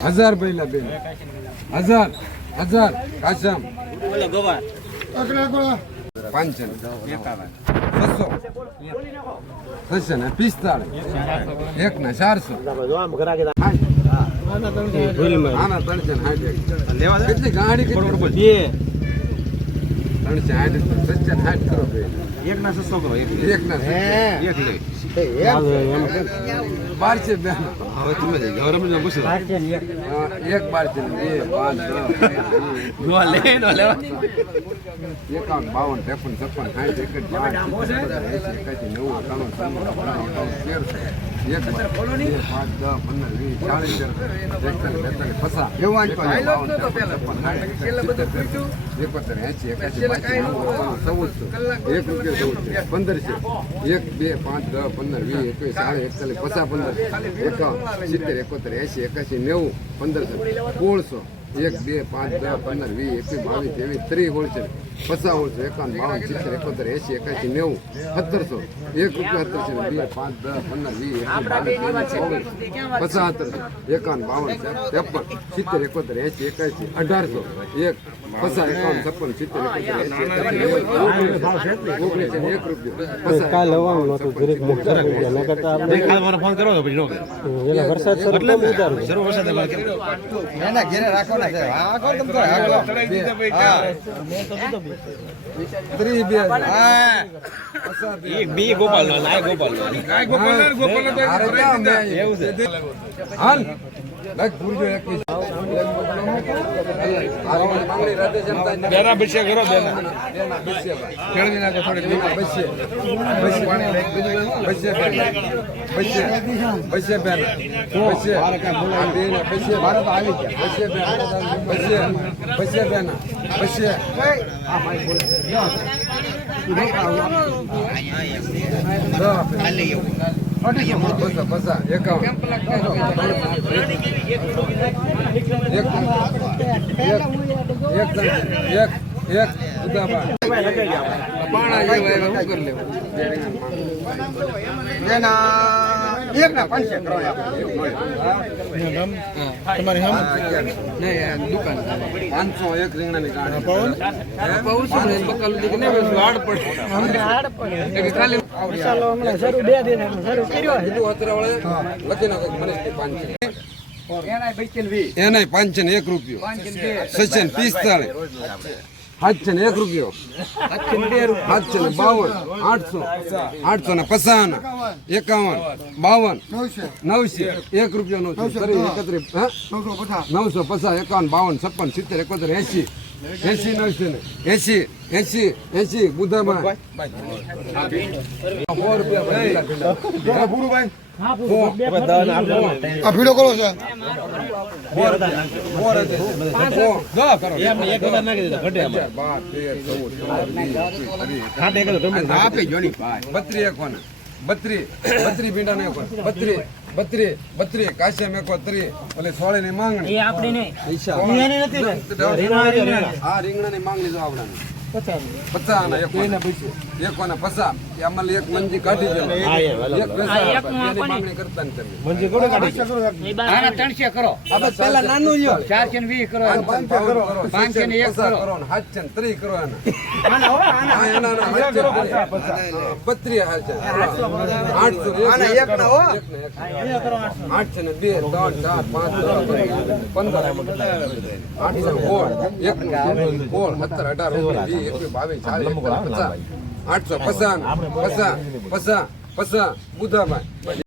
હજાર પહેલા બેન હજાર હજાર કાસમ. પાંચસો છસો. ને પિસ્તાળીસ. એક ને ચારસો. કેટલી ગાડી કેટલી ત્રણસો સાઠ સચ્ચા ને સાઠ કરો એક ના સસો કરો એક. ના એક એક લે છે બેન. હવે તમે રમીને પૂછો. એક. બાર છે બે પાંચ નો લે નો લેવા એકાવન બાવન ત્રેપન છપ્પન સાઠ એંસી એકાસી નેવું એકાણું ત્રાણું ચોપન એક બે પાંચ દસ પંદર વીસ ચાલીસ એકતાલીસ બેતાલીસ પચાસ સિત્તેર એકોતેર એંસી એકાસી ચૌદસો એક રૂપિયા ચૌદસો પંદરસો એક બે પાંચ દસ પંદર વીસ એકવીસ સાડી એકતાલીસ પચાસ પંદર એકાવન સિત્તેર એકોતેર એંસી એકાસી નેવું પંદરસો સોળસો. એક બે પાંચ દસ પંદર વીસ એકવીસ બાવીસ ત્રેવીસ ત્રીસ હોલસેલ પચાસ હોલસેલ એકાવન બાવન સિત્તેર એકોતેર એસી એકાસી નેવું સત્તરસો. એક રૂપિયા સત્તરસો બે પાંચ દસ પંદર વીસ એકવીસ બાવીસ ત્રેવીસ ચોવીસ પચાસ સત્તરસો એકાવન બાવન ત્રેપન સિત્તેર એકોતેર એસી એકાસી અઢારસો. એક પચાસ એકાવન છપ્પન સિત્તેર એકોતેર એંસી એકાસી ઓગણીસ એક રૂપિયો. વરસાદ બે હજાર. હા એક બી ગોપાલ નો નાય ગોપાલ નો ગોપાલ એવું છે બેના બિશે કરો બેના. ખેડવી નાખો થોડી બેના બેના. આ બસો, એકાવન. એક એક એક એક ઉદાબા પાણા જેવા એવા શું કરી લેવું એના ના પાંચસો એક દિન શરૂ કર્યો છે. લખી નાખો મનીષભાઈ પાંચસો. એના પાંચ ને એક રૂપિયો. સચન પિસ્તાળીસ સાતસો ને એક રૂપિયો. સાતસો ને બાવન આઠસો આઠસો ને પચાસ એકાવન બાવન નવસો. એક રૂપિયો નવસો. ત્રીસ એકત્રીસ? નવસો પચાસ. એકાવન બાવન છપ્પન સિત્તેર એકોતેર એસી એસી નવસો એસી એસી એસી ભાઈ. આ ભીડો કરો છે. આપી કોને બત્રી બત્રી ભીંડા નાખો બત્રી બત્રી બત્રી કાશ્યમ એકો ત્રી ઓલી સોળી ની માંગણી. એ આપણી નહીં. હા રીંગણા ની માંગણી જો આવડાની. પચાસ એક મંજી કાઢી દે એક પૈસા એની માંગણી કરતા ને તમે. મંજી કોને કાઢી આના ત્રણસો કરો. પેલા નાનું લ્યો. ચારસો ને વીસ કરો. પાંચસો ને એક કરો. સાતસો ત્રીસ કરો બત્રીસ આઠસો. આઠસો બે ત્રણ ચાર પાંચ પંદર આઠસો સોળ એક સોળ સત્તર અઢાર વીસ એકવીસ બાવીસ ચાલીસ પચાસ આઠસો પચાસ પચાસ પચાસ પચાસ બુધાભાઈ.